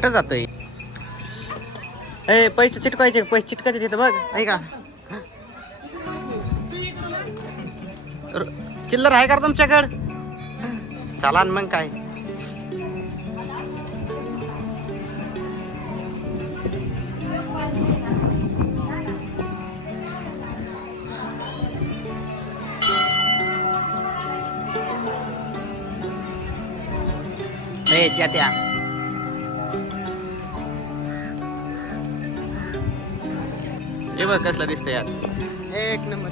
कुठं जातोय? ए पैसे चिटकायचे, पैसे चिटकायचे तिथं बघ. ऐका चिल्लर आहे का तुमच्याकडं? चला मग काय. त्या हे बघ कसलं दिसतंय यार. एक नंबर.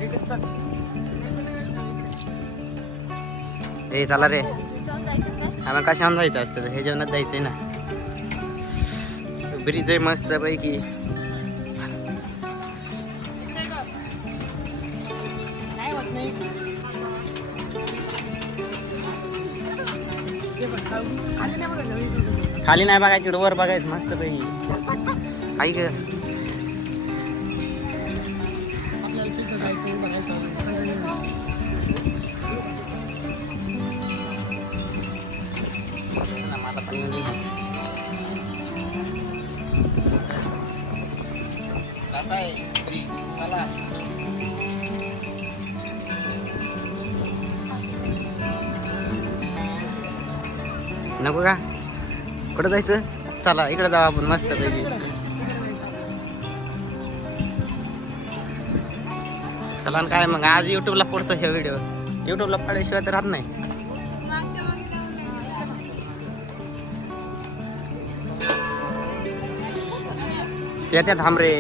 हे चला रे. आम्हाला कशावर जायचं असतं? हे जेवणात जायचंय ना. ब्रिज आहे मस्त पैकी. खाली नाही बघायची, वर बघायचं मस्त पैकी. ऐक मला पण कसा आहे चला. नको का? कुठं जायचं? चला इकडे जाऊ आपण मस्त पैकी. चला काय मग आज युट्यूबला पडतो हे व्हिडिओ. युट्यूबला पडल्याशिवाय तर राहत नाही. चेत्या थांब रे.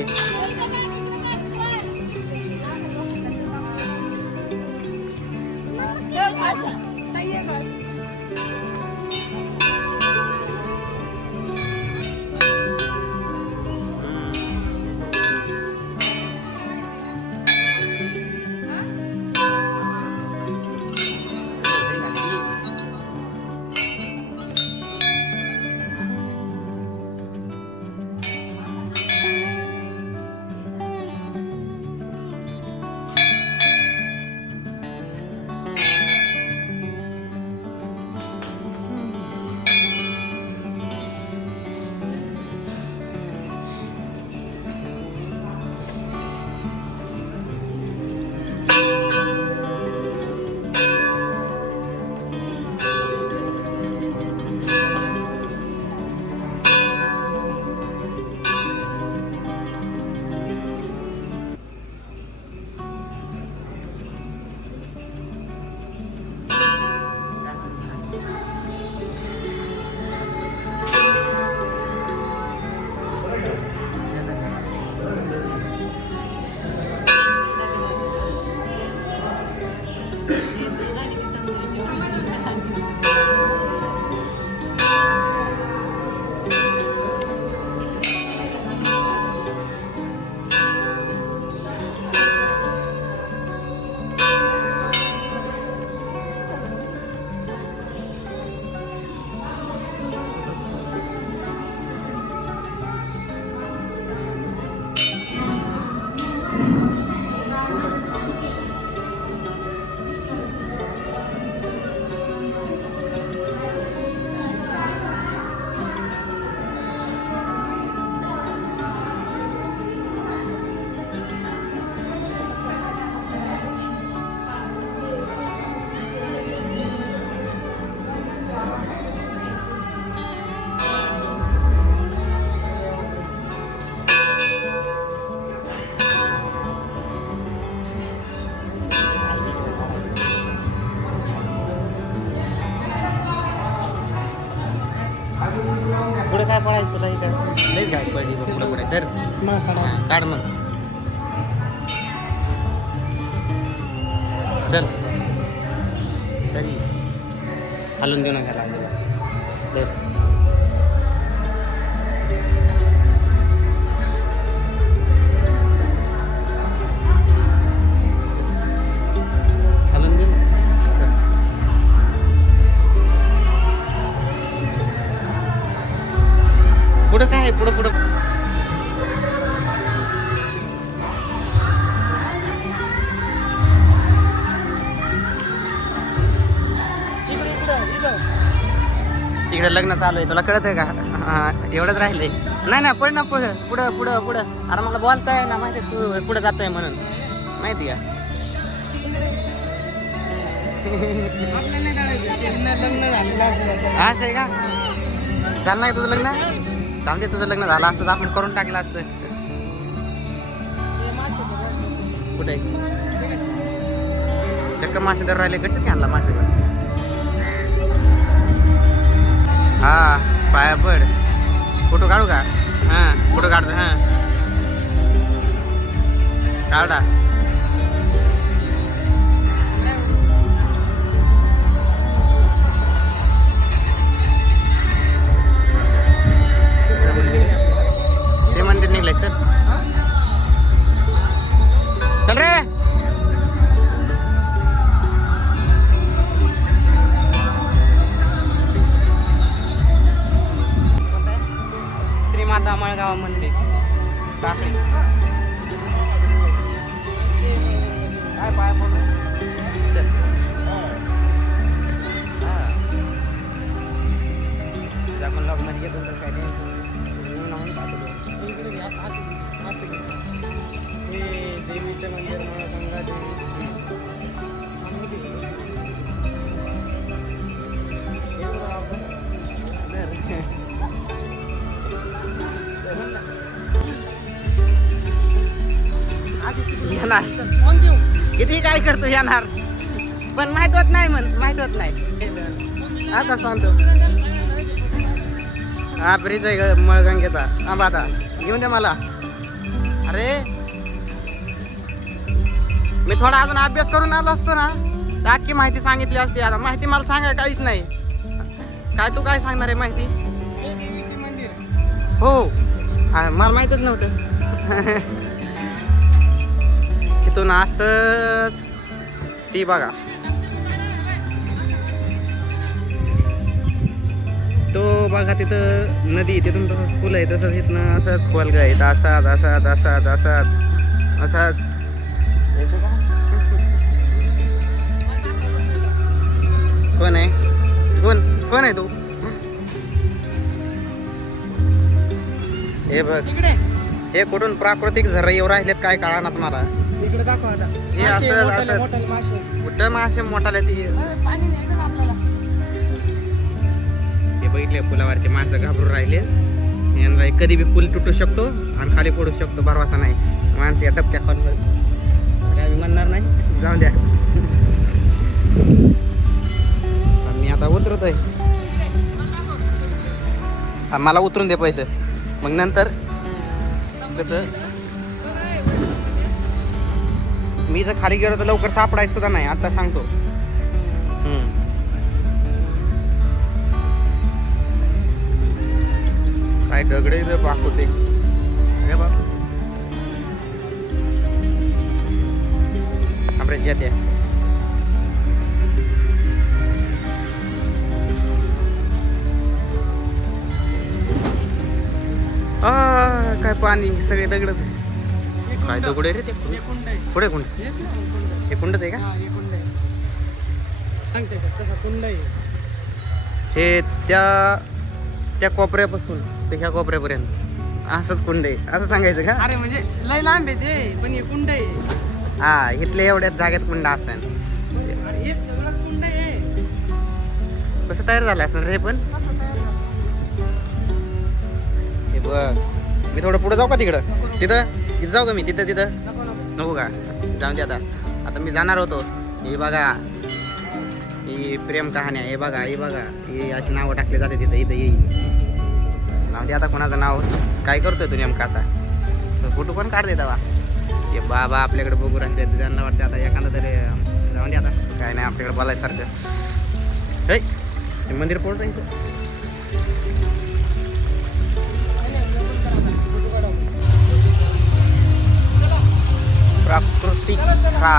पुढे काय पडायचं तुला? इथं लई काय पडली पुढे पुढे तर काढ मग. चल तरी हलून देऊ नका राहिलेला. पुढं काय आहे? पुढं पुढं तिकडे लग्न चालू आहे, तुला कळत आहे का? हा एवढंच राहिलंय. नाही ना पुढे ना पुढं पुढं पुढं पुढं. अरे मला बोलताय ना माहिती तू पुढे जातोय म्हणून माहिती का. असं आहे का. झालं नाही तुझं लग्न. चालते तुझं लग्न झालं असतं तर आपण करून टाकलं असतं. कुठे चक्क मासे दर राहिले गट्ट की आणला मासे. हा पाया पड. फोटो काढू का. हां फोटो काढतो. हां काढा. ते मंदिर निघलंय. चल चल रे. श्रीमाता मळगाव मंदिर टाकळी. काय पाय पडू. चल आपण लॉग मध्ये घेतो तर काय देवीचं मंदिर गंगा देवी. येणार किती काय करतो येणार पण माहित होत नाही. माहित होत नाही. आता सांगतो. हा फ्रीज आहे मळगंगेचा. आंबा आता घेऊन दे मला. अरे मी थोडा अजून अभ्यास करून आलो असतो ना तर अख्खी माहिती सांगितली असती. आता माहिती मला सांगाय काहीच नाही. काय तू काय सांगणार आहे माहिती. हो हा मला माहीतच नव्हतं. इथून असंच ती बघा तो बघा तिथं नदी. तिथून तसंच फुलं आहे. तसंच इथनं असंच खोल गा इथं असाच असाच असाच असाच असाच. कोण आहे. कोण आहे तू. हे बघ हे कुठून प्राकृतिक झरे येऊ राहिलेत काय कळणार मला. इकडे दाखव आता. हे असं कुठं मासे मोठाले ती. ते बघितले पुलावरती माणसं घाबरून राहिले. यांना कधी बी पूल तुटू शकतो आणि खाली पडू शकतो. भरवसा नाही. माणसं या टपक्या खाली काय म्हणणार नाही. जाऊन द्या. मी आता उतरतोय. मला उतरून दे पहिलं मग नंतर कसं. मी जर खाली गेलो तर लवकर सापडायचं सुद्धा नाही. आता सांगतो. काय दगडे पाकवते हे बघ. आपल्या जेत्या काय पाणी सगळे दगडच. काय दगडे रे ते. पुढे कुंड. हे कुंडच आहे का. हे त्या कोपऱ्यापासून ते ह्या कोपऱ्यापर्यंत असंच कुंड आहे असं सांगायचं का. अरे म्हणजे लय लांब आहे ते पण हे कुंड आहे. हा इथल्या एवढ्याच जागेत कुंड असेल. हे सगळंच कुंड आहे. कसं तयार झालं असेल रे पण. हे बघ मी थोडं पुढे जाऊ का तिकडं. तिथं जाऊ का मी. तिथं नको का. जाऊन दे आता मी जाणार होतो. हे बघा ही प्रेम कहाण्या. हे बघा हे अशी नावं टाकली जाते तिथं. इथं येईल जाऊन दे आता कोणाचं नाव काय करतोय तू नेमका असा. फोटो पण काढ दे दवा. हे बाबा आपल्याकडे बघू राहिले त्यांना वाटतं आता एखादा तरी. जाऊन दे आता काय नाही आपल्याकडे बोलायसारखं. हे मंदिर पडतं इथं. प्राकृतिक झरा.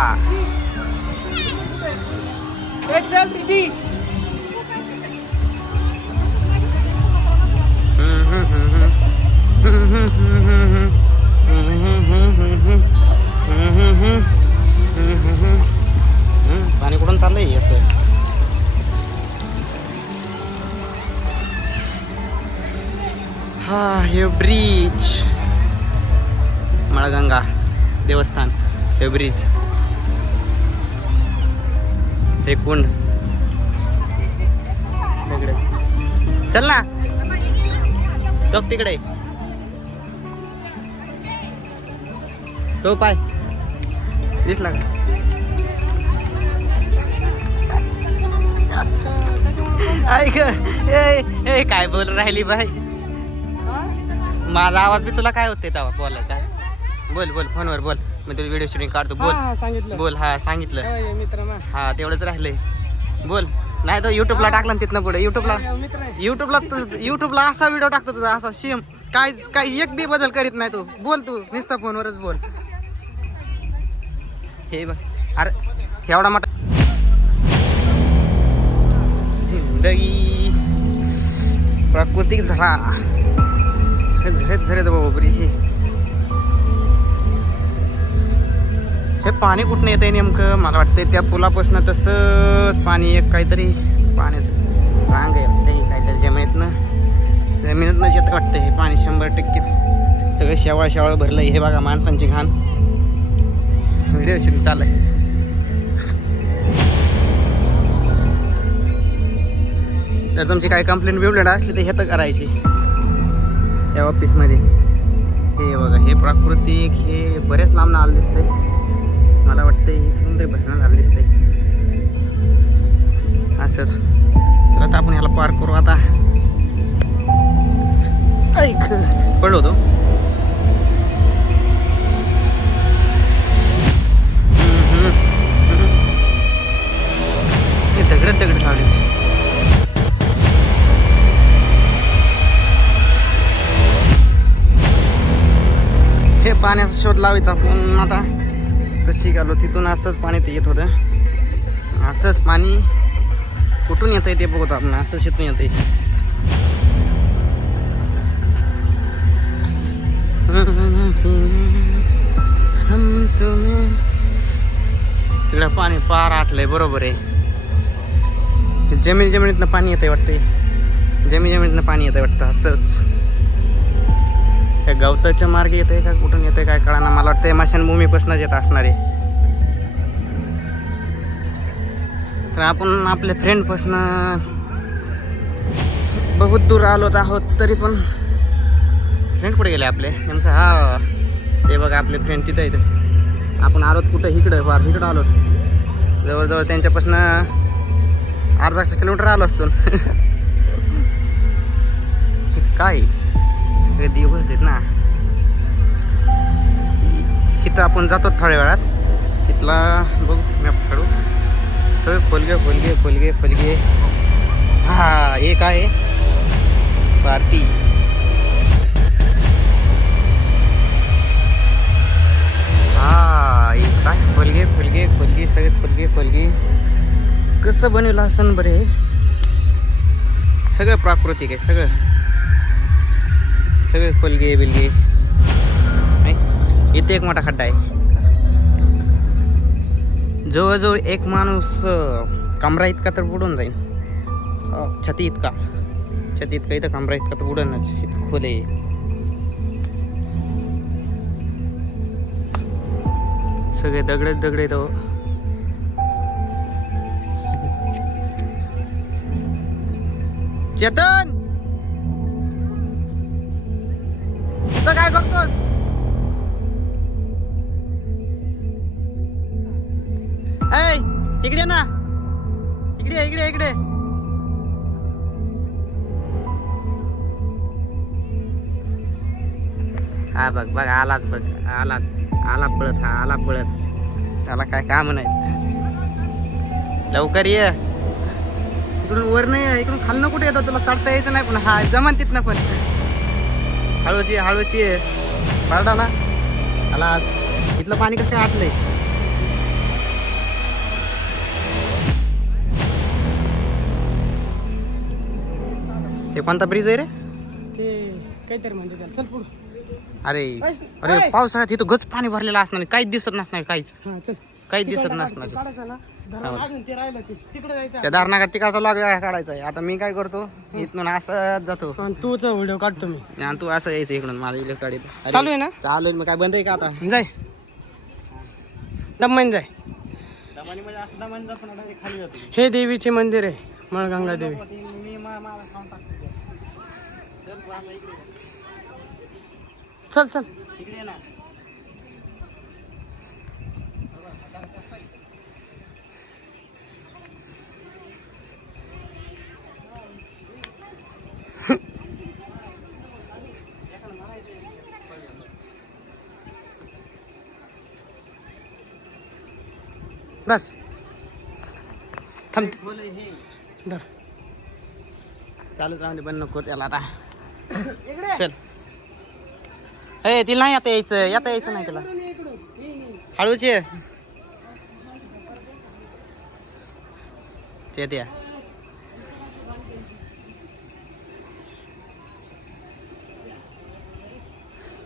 चल दीदी. पाणी कुठून चाललंय असं. मळगंगा देवस्थान, हे ब्रिज, हे कुंड तिकडे. चल ना तो तिकडे तो पाय दिसला का? ऐक ए काय बोल राहिली बाई, माझा आवाज बी तुला काय होते तेव्हा बोलायचा? बोल बोल फोनवर बोल, मी तुला व्हिडिओ शूटिंग काढतो. बोल सांगितलं बोल. हा सांगितलं, मित्र हा तेवढंच राहिलंय. बोल. नाही तो युट्यूबला टाकला ना तिथनं पुढे. युट्यूबला असा व्हिडिओ टाकतो तुझा, असा सेम. काय एक बी बदल करीत नाही तू. बोल तू नुसता फोनवरच बोल. हे बघ अरे एवढा मोठा जिंदगी प्राकृतिक झाला झडत झडत बाबरीची. हे पाणी कुठून येतंय नेमकं? मला वाटतंय त्या पुलापासून तसं पाणी एक काहीतरी पाण्याचं रांग आहे वाटतंय, काहीतरी जमिनीतनंच येतं वाटतं हे पाणी 100%. सगळं शेवाळ शेवाळ भरलं. हे बघा माणसांची घाण. व्हिडिओ शूटिंग चालू आहे. तर तुमची काही कंप्लेंट बिप्लेंट असली तर हे तर करायची या ऑफिसमध्ये. हे बघा हे प्राकृतिक, हे बरेच लांब आलं दिसतंय. मला वाटतं हे कोणतरी भजन झालं दिसतंय असंच. चला आता आपण ह्याला पार करू आता. ऐक पडलो होतो. दगड दगड लावले. हे पाण्याचा शोध लावित आपण आता. कशी गेलो तिथून असंच पाणी ते येत होतं. असंच पाणी कुठून येतंय ते बघतो आपण. असंच इथून येतंय. तिकडं पाणी पार आटलंय. बरोबर आहे. जमिनीतनं पाणी येतंय वाटतंय. जमिनीतनं पाणी येतंय वाटतं. असंच त्या गवताच्या मार्गे येतंय का कुठून येतंय काय कळाना. मला वाटतं स्मशानभूमीपासूनच येत असणार आहे. तर आपण आपल्या फ्रेंडपासून बहुत दूर आलोत आहोत. तरी पण फ्रेंड कुठे गेले आपले नेमकं? हा ते बघा आपले फ्रेंड तिथं इथं. आपण आलोत कुठं? इकडं फार इकडं आलोत. जवळजवळ त्यांच्यापासून 1.5 किलोमीटर आलो असतो. काय दिवस आहेत ना. इथं आपण जातो थोड्या वेळात. इथला बघू मॅप काढू. सगळे खोलगे खोलगे खोलगे खोलगे. हा एक आहे पार्टी. हा एक काय खोलगे खोलगे खोलगे सगळे खोलगे खोलगे. कसं बनवलं असं बरे. सगळं प्राकृतिक आहे. सगळं सगळे खोलगे बिलगे. इथे एक मोठा खड्डा आहे. जवळजवळ एक माणूस कमरा इतका तर बुडून जाईल. छती इतका इथं कमरा इतका तर बुडणच. इतकं खोल आहे. सगळे दगड दगड येतो. चेतन इथं काय करतोस? ऐ इकडे ना. इकडे इकडे इकडे. हा बघ बघ आलाच बघ. आला पळत. हा आला पळत. त्याला काय काम नाही. लवकर ये. इकडून वर नाही, इकडून खालनं कुठे येतं? तुला चढता यायचं नाही. पण हा जमान तिथनं पण. हळूची हळूची पारडा ना. आला आज. इथलं पाणी कसं काय आटलंय? ते कोणता ब्रिज आहे रे? ते काहीतरी म्हणजे त्याला. चल पुढं. अरे अरे पावसाळ्यात इथं गच पाणी भरलेलं असणार. काहीच दिसत नसणार. काहीच हा चल. काहीच दिसत नसणार. काढायचा ना धरण अजून ते राहिलं ते तिकडे जायचं त्या धारणागात तिकडचा लॉग वेळा काढायचा आहे. आता मी काय करतो इथून असं जातो आणि तूच व्हिडिओ काढतो मी आणि तू असं यायचं इकडून माझं इकडे काढित. चालू आहे ना चालू आहे. मग काय बंद आहे का आता? जाय दमन जाय दमानी म्हणजे असं दमानी जातो ना डायरेक्ट खाली जातो. हे देवीचे मंदिर आहे मळगंगा देवी मी मला सांगून टाकतो. चल तू असं इकडे चल चल इकडे ये ना. बस थांब बोल हे धर चालूच राहून बंद नको त्याला आता. चल ए तिला नाही आता यायचं नाही तिला. हळूच ये चेत्या.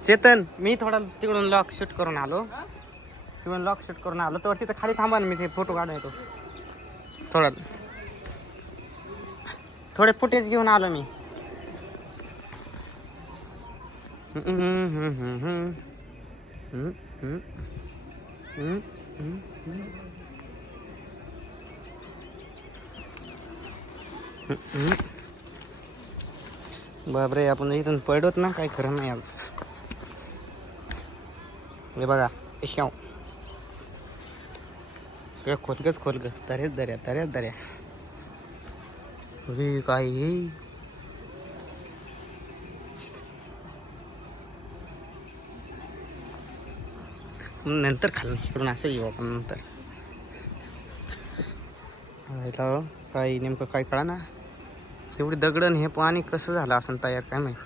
चेतन मी थोडा तिकडून लॉक शूट करून आलो. तर तिथं खाली थांबा ना. मी ते फोटो काढून येतो. थोडे फुटेज घेऊन आलो मी. बापरे आपण इथून पडत ना काही खरं नाही आज. हे बघा इश्काव सगळं खोलग दर्यात दर्या. अरे काय हे नंतर खाल्लं इकडून असं येऊ आपण नंतर. काही नेमकं काय कळा ना. एवढी दगडन हे पाणी कसं झालं असं तयार काय माहिती.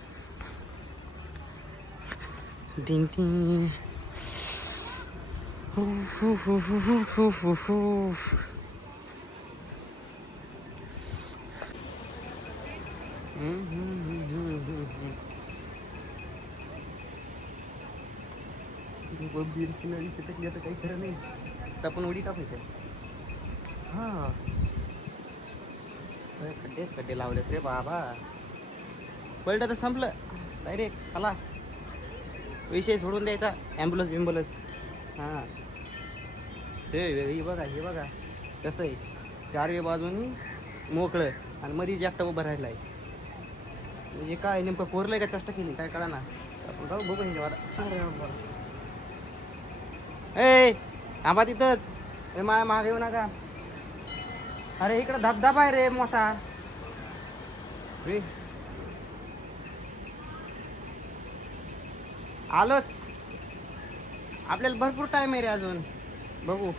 डिंग डिंग काही खरं नाही. आपण उडी टाकायचं. हा खड्डे लावलेत रे बाबा. पडलं तर संपलं डायरेक्ट खलास. विषय सोडून द्यायचा. ॲम्ब्युलन्स हां हे बघा कसं आहे. चारही बाजूनी मोकळं आणि मध्ये जास्त उभं राहिलं आहे. म्हणजे काय नेमकं कोरलंय का चेष्टा केली काय कळा ना. आपण जाऊ बघू हे. ए थांबा तिथंच. ए मागे येऊ नका. अरे इकडं धबधबा आहे रे मोठा. रे आलोच. आपल्याला भरपूर टाइम आहे रे अजून. बघू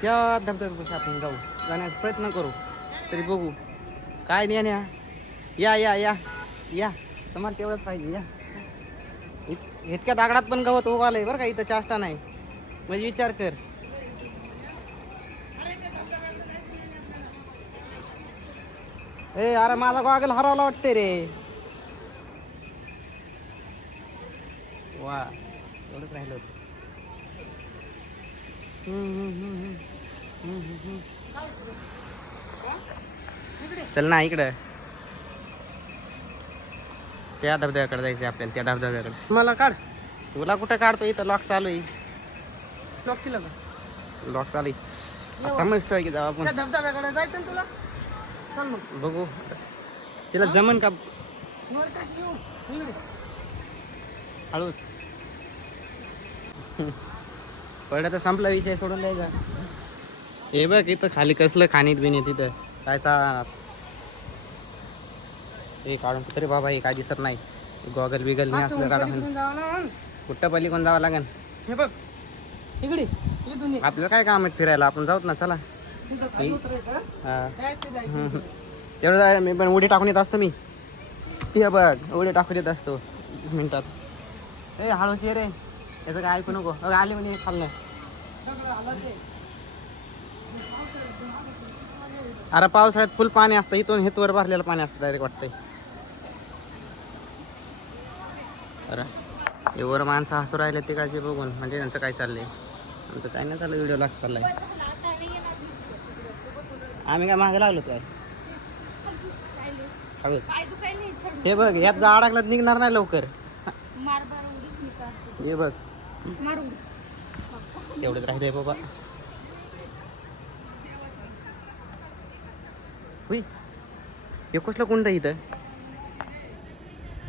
त्या धबधब्यापाशी आपण जाऊ. जाण्याचा प्रयत्न करू. तरी बघू काय नाही. या तुम्हाला तेवढंच पाहिजे. या इतक्या दागडात पण गवत उगालंय बरं का. इथं चाष्टा नाही म्हणजे विचार कर. ए अरे माझा गॉगल हरवला वाटते रे. वा एवढंच राहिलं होतं. चल ना इकडं. त्या धबधब्याकडे जायचं आपल्याला. त्या धबधब्याकडे मला काढ. तुला कुठं काढतो. इथं लॉक चालू आहे. लॉक केलं का लॉक चालू आहे. आता मस्त आहे की जाऊ आपण. त्या धबधब्याकडे जायचं ना तुला. चल मग बघू तिला जमन का. हळूच पडलं तर संपला विषय सोडून द्यायचा. हे बघ इथं खाली कसलं खाणीत बिनीत तिथं कायचा. हे काढून तरी बाबा हे काय दिसत नाही. गॉगल बिगल नाही असलं काढा. कुठं पलीकडून जावं लागेल. हे बघ इकडे आपल्याला काय काम आहे फिरायला. आपण जाऊत ना चला. तेवढं जायला मी पण उडी टाकून येत असतो. मी ते बघ उडी टाकून येत असतो मिनिटात. ए हळूच ये रे. त्याचं काय ऐकू नको आली म्हणे खाल्लं. अरे पावसाळ्यात फुल पाणी असतं, इथून हेतूवर भरलेलं पाणी असतं डायरेक्ट वाटतंय. अरे एवढं माणसं हसू राहिले ते काय बघून, म्हणजे त्यांचं काय चाललंय. आमचं काय नाही चाललं, व्हिडिओ लागत चाललाय. आम्ही काय मागे लागलो काय हे बघ, यात जा अडकला निघणार नाही लवकर. हे बघ तेवढंच राहिलंय बाबा. हुई हे कसलं कुंड आहे इथं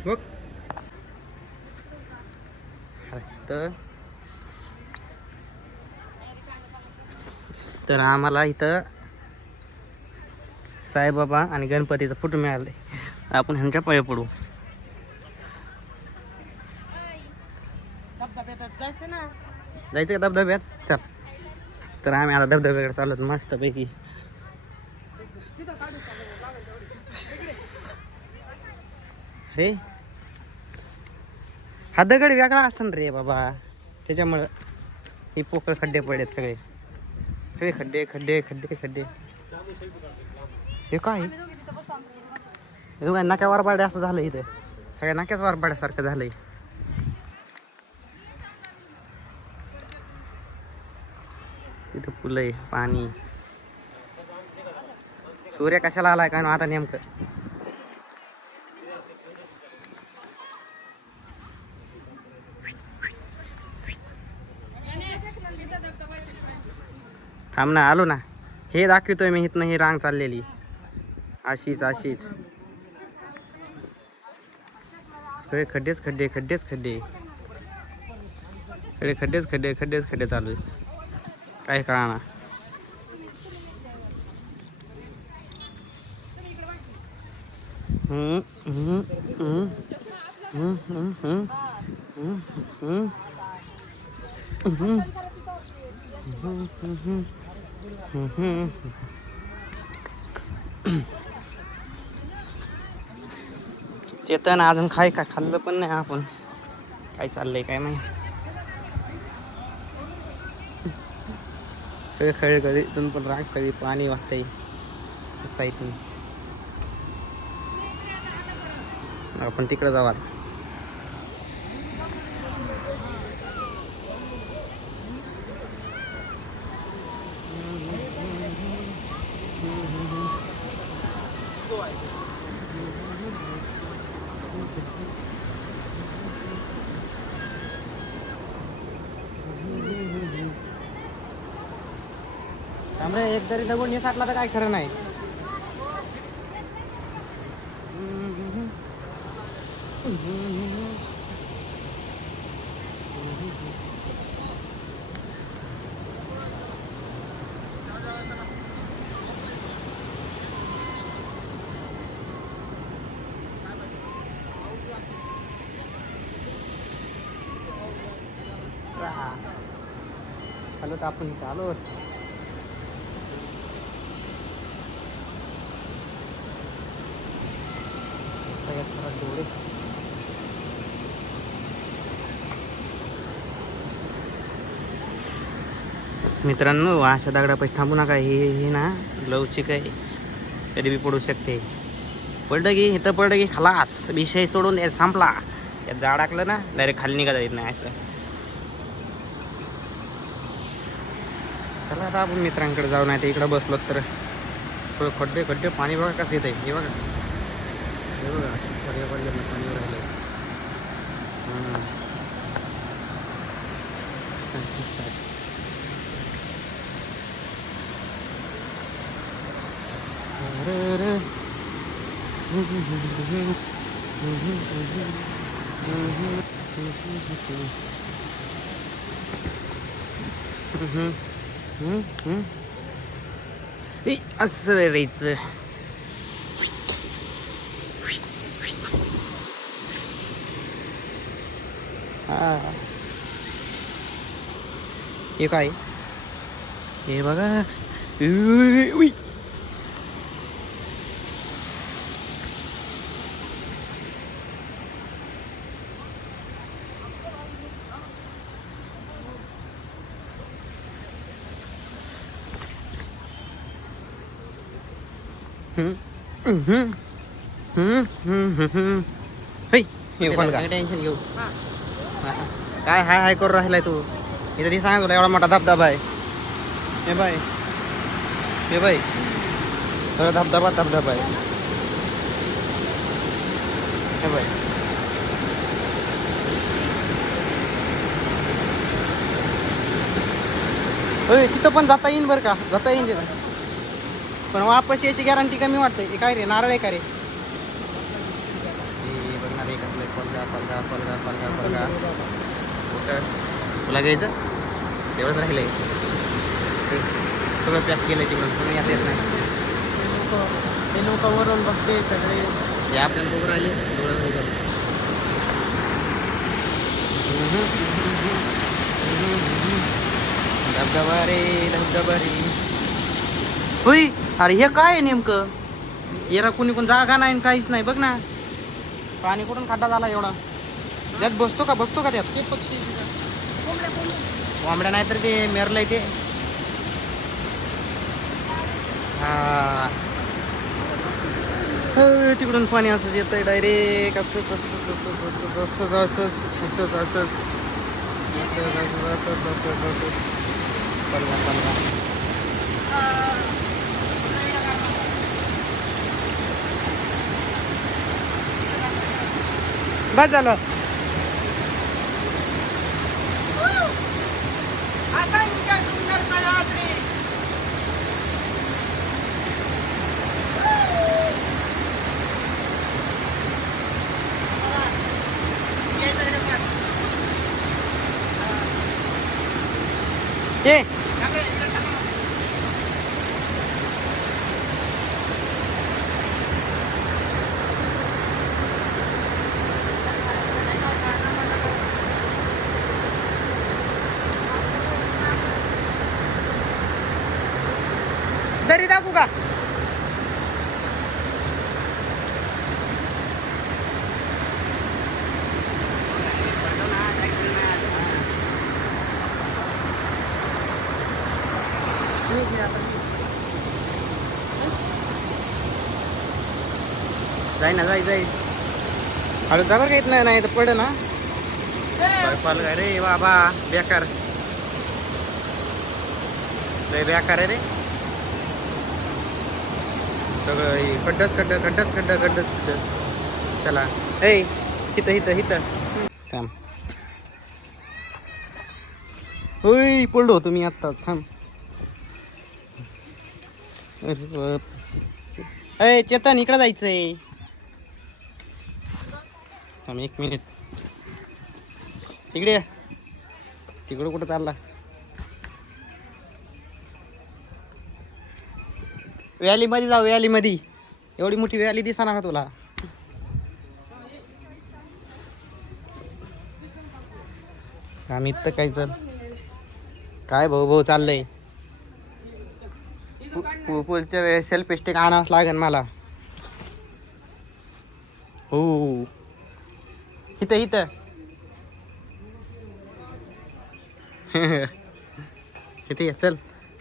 बघ. तर आम्हाला इथं साईबाबा आणि गणपतीचा फोटो मिळाले. आपण ह्यांच्या पाया पडू. जायचं ना. जायचं का धबधब्यात? चल. तर आम्ही आता धबधब्याकडे चाललो मस्तपैकी. रे हा दगड वेगळा असन रे बाबा, त्याच्यामुळं ही पोकळ खड्डे पडलेत सगळे सगळे खड्डे खड्डे खड्डे खड्डे. हे काय हे काय नाक्या वारपाड्या असं झालं इथं, सगळ्या नाक्याच वारपाड्यासारखं झालंय. इथं फुलं आहे, पाणी. सूर्य कशाला आलाय काय ना आता नेमकं. थांब ना, आलो ना. हे दाखवतोय मी, इथनं ही रांग चाललेली अशीच अशीच. सगळे खड्डेच खड्डे खड्डेच खड्डे सगळे खड्डेच खड्डे खड्डेच खड्डे चालू आहे. काय कळाना. चेतन अजून काय का खाल्लं पण नाही आपण. काय चाललंय काय माहिती. सगळे खळे गळे इथून पण राग सगळी पाणी वाहतंय साईडनी. आपण तिकडे जाऊ आता. त्यामुळे एक तरी दगड निसाटला तर काय खरं नाही. चालू तर आपण चालू. मित्रांनो अशा दगडापाशी थांबू नका. हे ना लवचिक आहे, कधी बी पडू शकते. पडलं की इथं पडलं की खलास, विषय सोडून द्यायचा संपला. यात झाड टाकलं ना डायरेक्ट खाली निघता येत नाही असं. चला आता आपण मित्रांकडे जाऊ. नाही तर इकडं बसलो तर थोडं खड्डे खड्डे पाणी बघा कसं येत आहे. हे बघा हे बघा खड्डे पडले पाणी राहिलं. असं राहायचं. हा हे काय हे बघा. टेन्शन घेऊ काय हाय हाय करू राहिलाय तू इथं ती सांगा तुला एवढा मोठा धबधबा आहे हे बाय धबधबा आहे हे बाय होय तिथं पण जाता येईन बरं का जाता येईन तिथं पण वापस यायची गॅरंटी कमी वाटते हे काय रे नारळ आहे का रे बघणार एक पलगा कुठं तुला घ्यायचं तेवढंच राहिलंय सगळं पॅक केलंय तिकडून तुम्ही आता येत नाही हे लोक वरून बघते सगळे हे आपल्याला बघून राहिले धबधबा रे होय अरे हे काय आहे नेमकं येरा कुणी कोण जागा नाही आणि काहीच नाही बघ ना पाणी कुठून खड्डा झाला एवढा त्यात बसतो का त्यात ते पक्षी कोंबड्या नाही तर ते मेरलंय ते हा तिकडून पाणी असंच येतंय डायरेक्ट असंच पलगा बस झालं ये दरी दाखवू का जाई ना जाई हळू जा बरं का येत नाही तर पड ना पालगा रे बाबा बेकार लय बेकार आहे रे सगळं खड्डच चला ए हिथं थांब होय पडलो होतो मी आत्ता थांब अय चेतन इकडं जायचंय थांब 1 मिनिट इकडे तिकडं कुठं चालला व्हॅलीमध्ये जाऊ व्हॅलीमध्ये एवढी मोठी व्हॅली दिसा का तुला आम्ही इथं काय चल काय भाऊ चाललंय पुढच्या वेळेस सेल्फी स्टिक आणावंच लागेल मला हो इथं इथे चल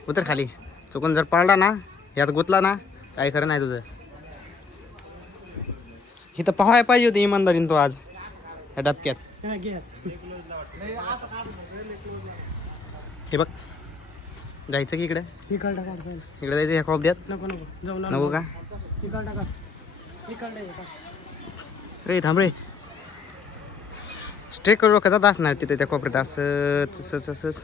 उतर खाली चुकून जर पडला ना यात गुतला ना काय खरं नाही तुझं इथं पाहायला पाहिजे होती इमानदारीन तो आज या डबक्यात हे बघ जायचं की इकडे जायचं ह्या खोबद्यात नको का रे थांब रे स्ट्रेक करू जात असणार तिथे त्या कोपऱ्यात असंच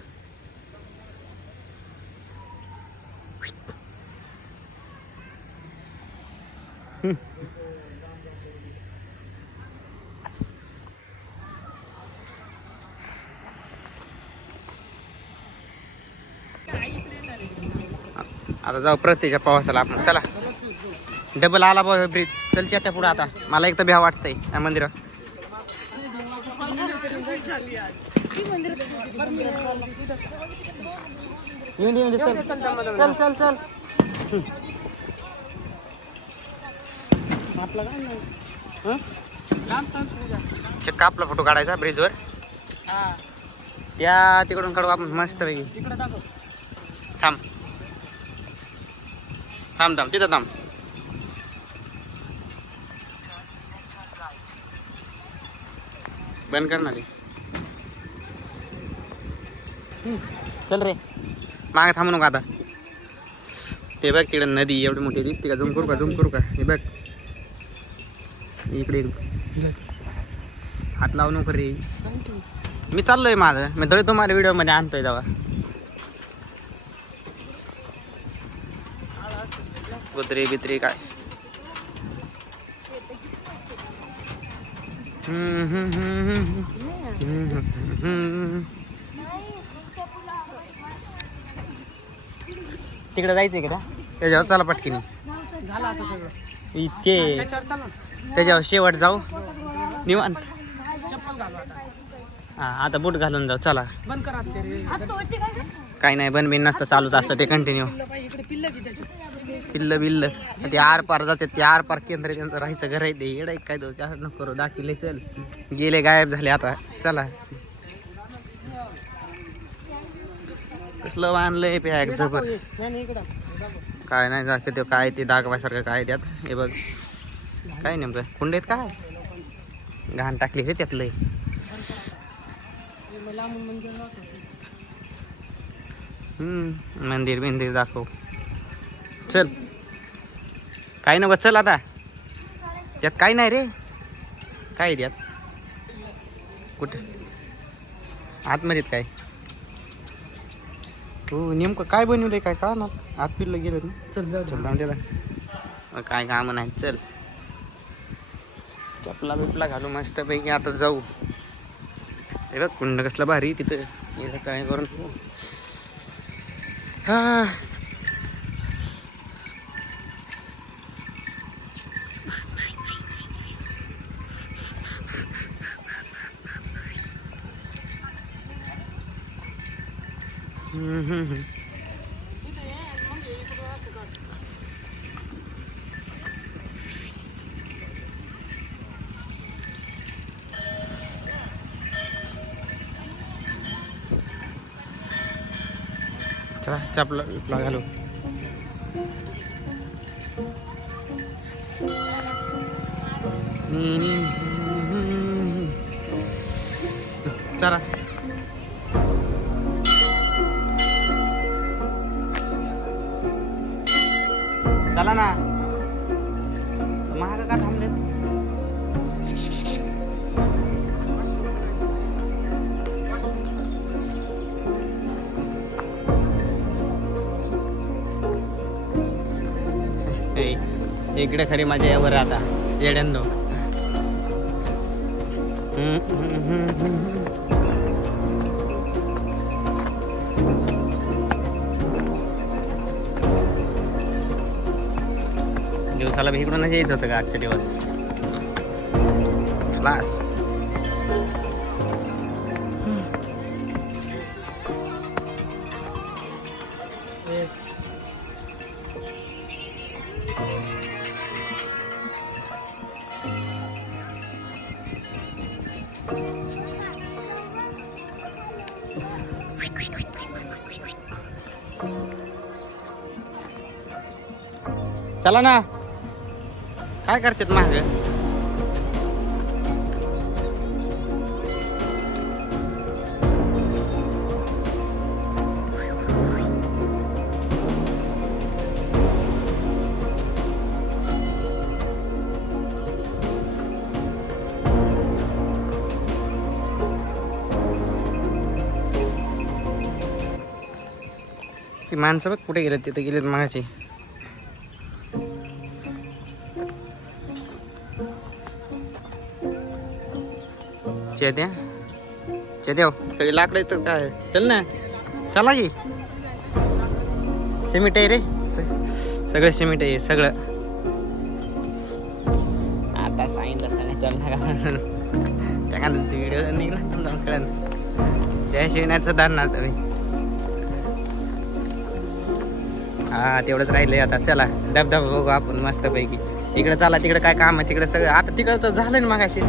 आता जाऊ प्रत्येच्या पावसाला आपण चला डबल आला बाबा ब्रिज चलच्या त्या पुढे आता मला एक तर भ्या वाटतंय या मंदिरात चल चक्का आपला फोटो काढायचा ब्रिजवर त्या तिकडून काढू आपण मस्त पैकी थांब तिथं थांब बंद करणार आहे. चल रे मागे थांबू नको आता. ते बघ तिकडे नदी एवढी मोठी दिसते का? झूम करू का? हे बघ इकडे हात लावू नको रे. मी चाललोय माझं, मी तरी तुम्हाला व्हिडिओमध्ये आणतोय तेव्हा. कुत्री बित्री काय. तिकडे जायचंय का त्याच्यावर? चला पटकीने. झालं आता सगळं इतके त्याच्यावर चालू ना. त्याच्यावर शेवट जाऊ निवांत. चप्पल घालू आता. हा आता बूट घालून जाऊ. चला बंद करा ते रे. काही नाही बनबिन नसतं, चालूच असतं ते कंटिन्यू. इकडे पिल्ल की त्याच्या पिल्ल बिल्ल ते आर पार जाते. ते आर पार केंद्र त्यांचं राहायचं घर आहे ते. येडा काय दो जास्त नको करू. दाखिले चल गेले गायब झाले आता. चला कसलं बांधलंय पॅक जबर. इकडं काय नाही दाखव ते काय ते दाखवायसारखं काय त्यात. हे बघ काय नेमकं कुंडीत काय घाण टाकली हे त्यात लय. मंदिर बिंदिर दाखव. चल काही नको. चल आता त्यात काय नाही रे. काय त्यात कुठे आतमध्ये काय? हो नेमकं काय बनवलंय काय कळा ना. आत पिल्लं गेलं ना. चल जाऊ चल जाऊन त्याला काय काम नाही. चल चपला बिपला घालू मस्त पैकी आता जाऊ. हे बघ कुंड कसलं भारी तिथं. गेलं काय करून हा. चला चपला बिपला घालू. चला चला ना. महाग का थांबले? इकडे खरी माझ्या यावर आता येड्यांनो. दिवसाला इकडूनच यायचं होतं का आजच्या दिवस? क्लास चला ना. काय करतात माग? ती माणसं बघ कुठे गेलेत. तिथे गेलेत मागाची. चेद्या चेद्या सगळे लाकडं येतात काय? चल ना चला की. सिमेंट आहे रे सगळं सिमेंट आहे सगळं. आता सांगितलं सगळं चल एखादा व्हिडिओ निघला कळण त्या शिवण्याचं दान तुम्ही. हा तेवढंच राहिलंय आता. चला धबधबा बघू आपण मस्त पैकी. इकडे चला तिकडे काय काम आहे तिकडे सगळं. आता तिकडं तर झालं ना मगाशी.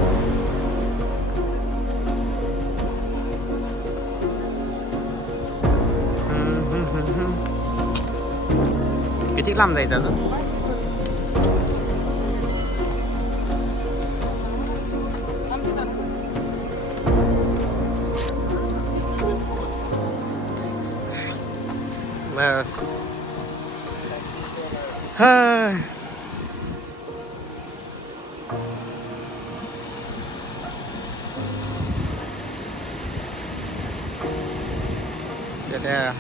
किती लांब जायचं अजून? त्या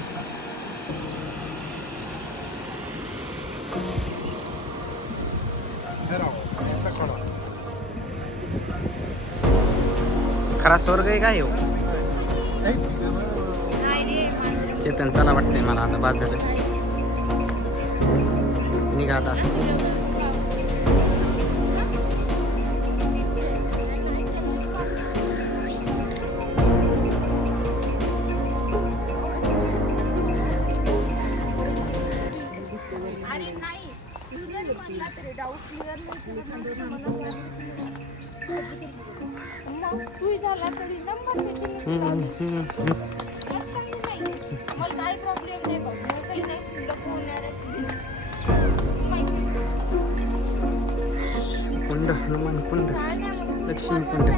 खरा स्वर्ग आहे काय हो चेतन चला वाटतंय मला आता बाद झालं निघा आता अरे नाही तुझं म्हणला तरी डाऊट क्लिअर नाही तू झाला तरी नंबर मला काही प्रॉब्लेम नाही बघ मला काही नाही तुला कुंड हनुमान कुंड लक्ष्मी कुंड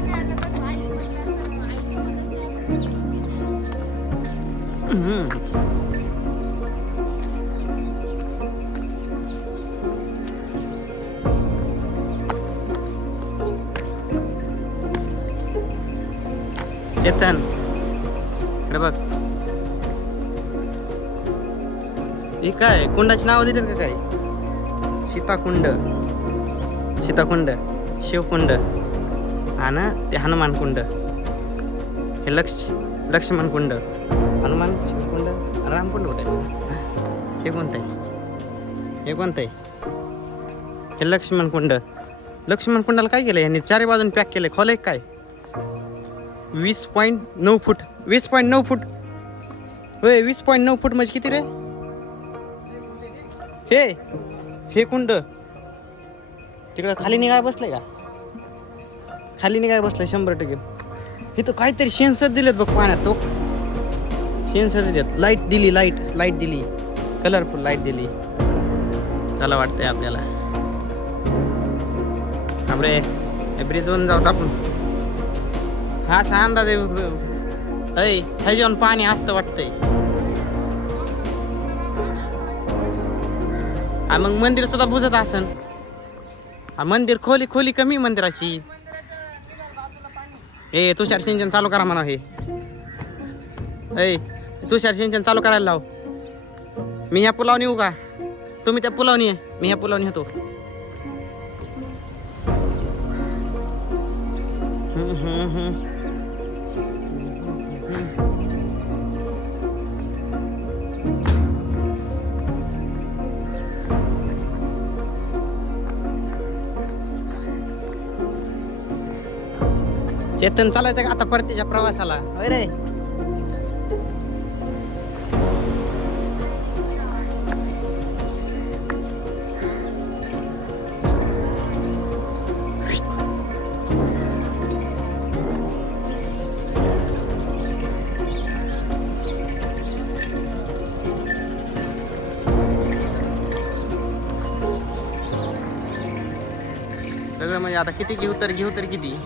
चेतन इकडे बघ ही काय कुंडाची नाव दिलीत का काय सीताकुंड शिवकुंड आणि ते हनुमान कुंड हे लक्ष्मण कुंड हनुमान शिवकुंड आणि रामकुंड कुठे आहे हे कोणतं आहे हे लक्ष्मण कुंडाला काय केलं यांनी चारी बाजून पॅक केलं खोलय काय 20.9 फूट 20.9 फूट होय 20.9 फूट म्हणजे किती रे हे कुंड तिकडं खाली निघाय बसलंय का 100% हे तर काहीतरी सेन्सर दिलेत बघ पाण्यात तो सेन्सर दिलेत लाईट दिली कलरफुल लाईट दिली चला वाटतंय आपल्याला आपले ब्रिजवरून जाऊ आपण हा असा अंदाज आहे ह्याच्यावर पाणी असतं वाटतंय मग मंदिर सुद्धा बुजत असन मंदिर खोली कमी मंदिराची हे तुषार सिंचन चालू करा म्हणा हे तुषार सिंचन चालू करायला लाव मी ह्या पुलावून येऊ का तुम्ही त्या पुलावून ये मी ह्या पुलावून येतो चेतन चालायचं का आता परतीच्या प्रवासाला होय रे सगळं म्हणजे आता किती घेऊ तर किती